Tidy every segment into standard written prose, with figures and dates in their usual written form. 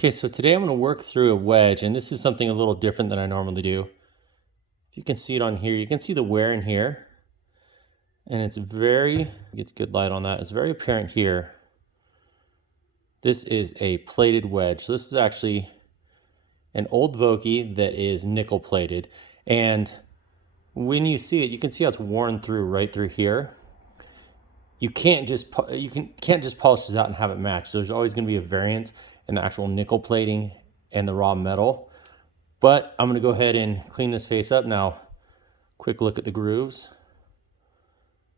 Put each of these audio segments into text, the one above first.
Okay, so today I'm going to work through a wedge, and this is something a little different than I normally do. If you can see it on here, you can see the wear in here, and it's very, get good light on that, it's very apparent here. This is a plated wedge. So this is actually an old Vokey that is nickel plated, and when you see it, you can see how it's worn through right through here. You can't just polish this out and have it match. There's always going to be a variance in the actual nickel plating and the raw metal. But I'm going to go ahead and clean this face up now. Quick look at the grooves.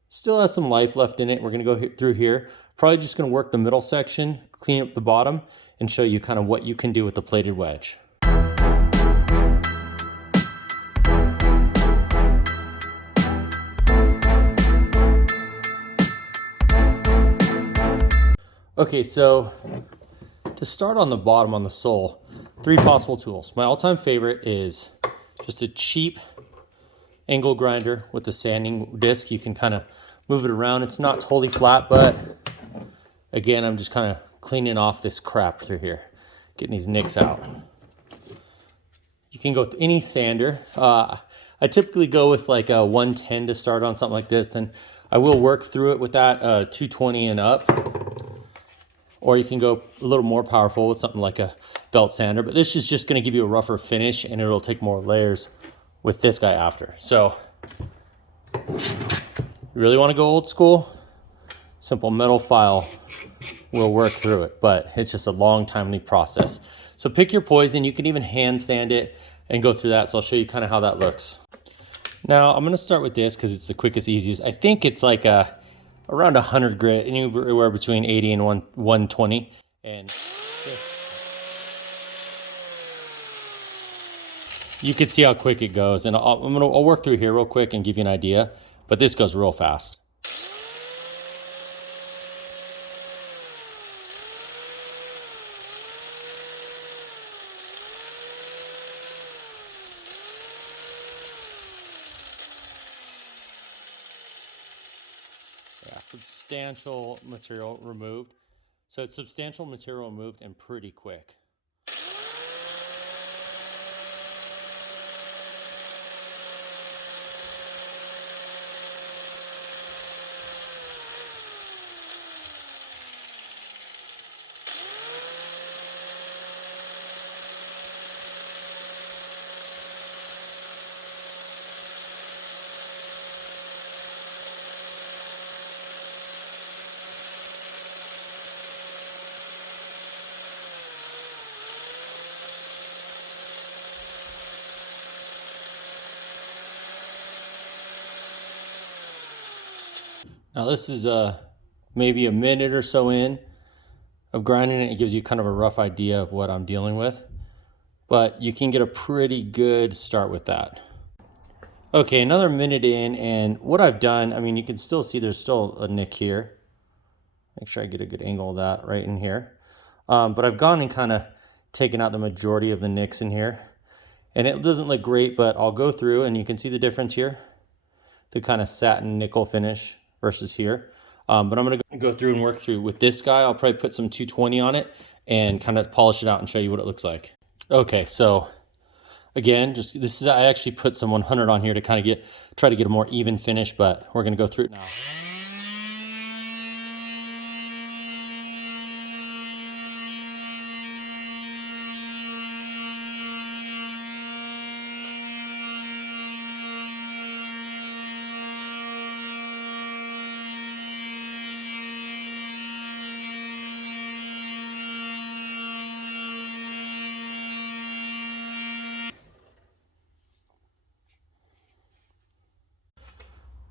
Still has some life left in it. We're going to go through here. Probably just going to work the middle section, clean up the bottom, and show you kind of what you can do with the plated wedge. Okay, so to start on the bottom on the sole, 3 possible tools. My all-time favorite is just a cheap angle grinder with the sanding disc. You can kind of move it around. It's not totally flat, but again, I'm just kind of cleaning off this crap through here, getting these nicks out. You can go with any sander. I typically go with like a 110 to start on something like this. Then I will work through it with that 220 and up. Or you can go a little more powerful with something like a belt sander, but this is just going to give you a rougher finish, and it'll take more layers with this guy after. So you really want to go old school, simple metal file will work through it, but it's just a long, timely process. So pick your poison. You can even hand sand it and go through that. So I'll show you kind of how that looks. Now I'm going to start with this because it's the quickest, easiest. I think it's like around 100 grit, anywhere between 80 and 120. And you can see how quick it goes. And I'll work through here real quick and give you an idea, but this goes real fast. Yeah, substantial material removed. So it's substantial material removed and pretty quick. Now this is maybe a minute or so in of grinding it. It gives you kind of a rough idea of what I'm dealing with, but you can get a pretty good start with that. Okay, another minute in, and what I've done, I mean, you can still see there's still a nick here. Make sure I get a good angle of that right in here. But I've gone and kind of taken out the majority of the nicks in here, and it doesn't look great, but I'll go through and you can see the difference here, the kind of satin nickel finish versus here. But I'm going to go through and work through with this guy. I'll probably put some 220 on it and kind of polish it out and show you what it looks like. Okay, so again, I actually put some 100 on here to kind of try to get a more even finish, but we're going to go through it now.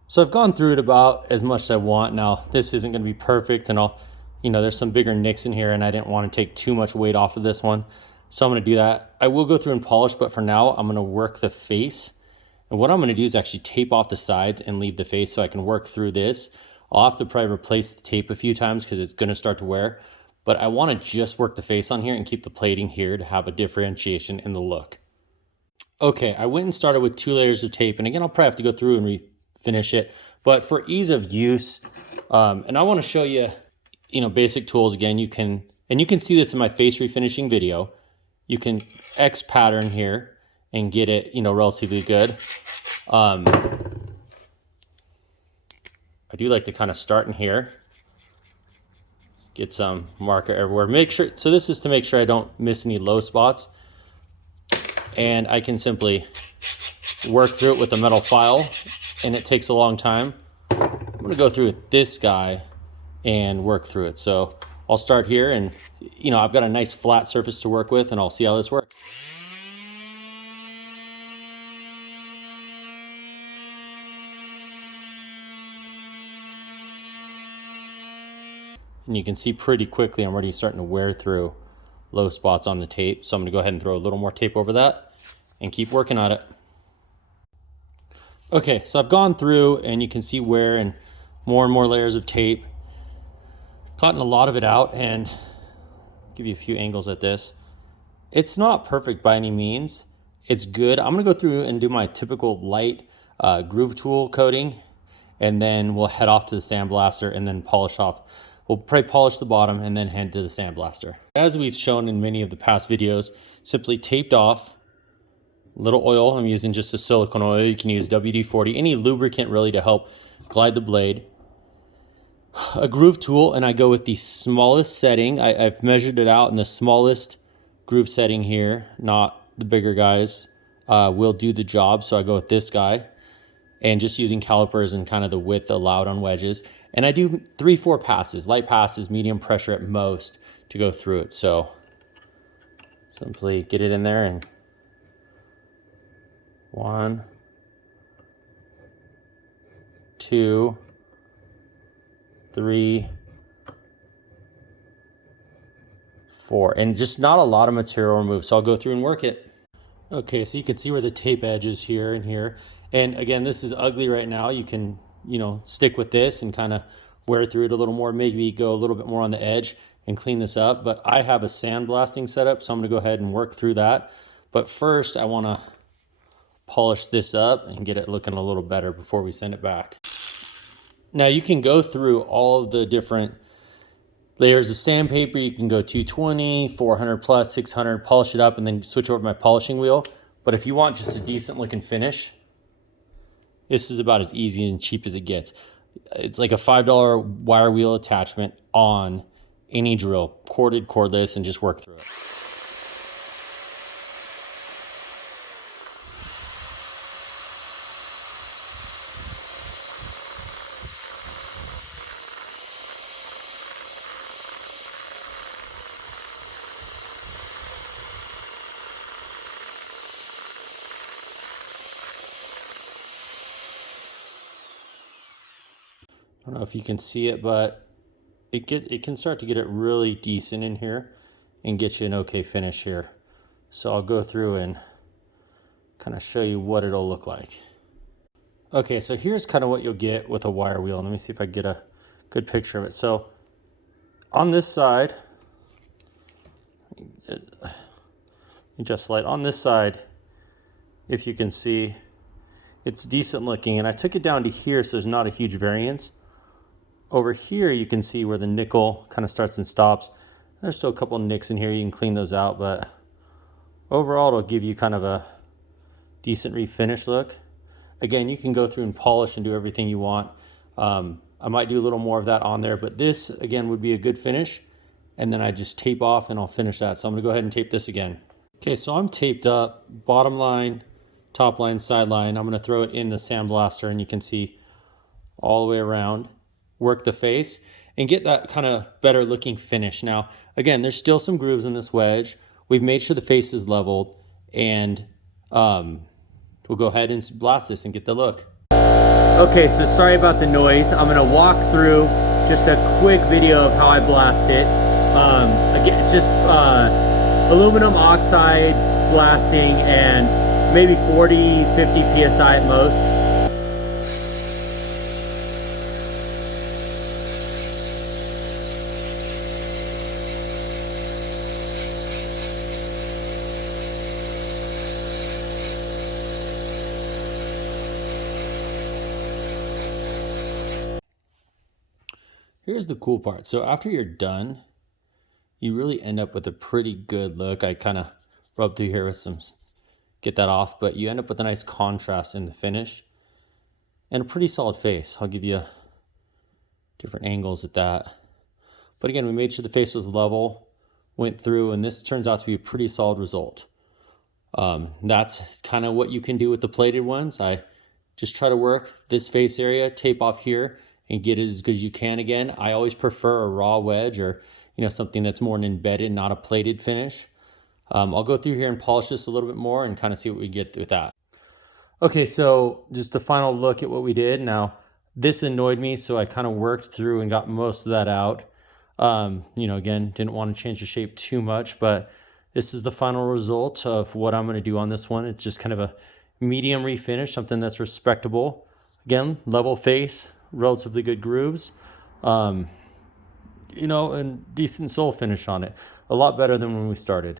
So I've gone through it about as much as I want. Now this isn't going to be perfect, and there's some bigger nicks in here, and I didn't want to take too much weight off of this one. So I'm going to do that. I will go through and polish, but for now I'm going to work the face. And what I'm going to do is actually tape off the sides and leave the face so I can work through this. I'll have to probably replace the tape a few times because it's going to start to wear, but I want to just work the face on here and keep the plating here to have a differentiation in the look. Okay, I went and started with 2 layers of tape, and again, I'll probably have to go through and refinish it, but for ease of use, and I want to show you, basic tools again. You can And you can see this in my face refinishing video. You can X pattern here and get it, you know, relatively good. I do like to kind of start in here, get some marker everywhere. Make sure, so this is to make sure I don't miss any low spots. And I can simply work through it with a metal file, and it takes a long time. I'm gonna go through with this guy and work through it. So I'll start here, and you know, I've got a nice flat surface to work with, and I'll see how this works. And you can see pretty quickly I'm already starting to wear through low spots on the tape. So I'm gonna go ahead and throw a little more tape over that and keep working on it. Okay, so I've gone through and you can see wear and more layers of tape. Gotten a lot of it out, and give you a few angles at this. It's not perfect by any means. It's good. I'm gonna go through and do my typical light groove tool coating, and then we'll head off to the sandblaster and then polish off. We'll probably polish the bottom and then head to the sandblaster. As we've shown in many of the past videos, simply taped off, little oil. I'm using just a silicone oil. You can use WD-40, any lubricant really to help glide the blade. A groove tool, and I go with the smallest setting. I've measured it out, and the smallest groove setting here, not the bigger guys, will do the job. So I go with this guy, and just using calipers and kind of the width allowed on wedges. And I do 3-4 passes, light passes, medium pressure at most to go through it. So simply get it in there, and 1, 2, 3, 4, and just not a lot of material removed. So I'll go through and work it. Okay, so you can see where the tape edge is here and here. And again, this is ugly right now. You can, you know, stick with this and kind of wear through it a little more, maybe go a little bit more on the edge and clean this up. But I have a sandblasting setup, so I'm gonna go ahead and work through that. But first I wanna polish this up and get it looking a little better before we send it back. Now you can go through all of the different layers of sandpaper. You can go 220, 400 plus, 600, polish it up, and then switch over to my polishing wheel. But if you want just a decent looking finish, this is about as easy and cheap as it gets. It's like a $5 wire wheel attachment on any drill, corded, cordless, and just work through it. I don't know if you can see it, but it can start to get it really decent in here and get you an okay finish here. So I'll go through and kind of show you what it'll look like. Okay, so here's kind of what you'll get with a wire wheel. Let me see if I can get a good picture of it. So on this side, just light on this side, if you can see, it's decent looking, and I took it down to here so there's not a huge variance. Over here you can see where the nickel kind of starts and stops. There's still a couple of nicks in here, you can clean those out, but overall it'll give you kind of a decent refinish look. Again, you can go through and polish and do everything you want. I might do a little more of that on there, but this again would be a good finish. And then I just tape off and I'll finish that. So I'm gonna go ahead and tape this again. Okay, so I'm taped up, bottom line, top line, side line. I'm gonna throw it in the sandblaster, and you can see all the way around. Work the face and get that kind of better looking finish. Now, again, there's still some grooves in this wedge. We've made sure the face is leveled, and we'll go ahead and blast this and get the look. Okay, so sorry about the noise. I'm gonna walk through just a quick video of how I blast it. Again, it's just aluminum oxide blasting, and maybe 40, 50 PSI at most. Here's the cool part. So after you're done, you really end up with a pretty good look. I kind of rubbed through here with some, get that off, but you end up with a nice contrast in the finish and a pretty solid face. I'll give you different angles at that. But again, we made sure the face was level, went through, and this turns out to be a pretty solid result. That's kind of what you can do with the plated ones. I just try to work this face area, tape off here, and get it as good as you can. Again, I always prefer a raw wedge, or something that's more an embedded, not a plated finish. I'll go through here and polish this a little bit more and kind of see what we get with that. Okay, so just a final look at what we did. Now, this annoyed me, so I kind of worked through and got most of that out. Again, didn't want to change the shape too much, but this is the final result of what I'm going to do on this one. It's just kind of a medium refinish, something that's respectable. Again, level face, relatively good grooves, and decent sole finish on it. A lot better than when we started.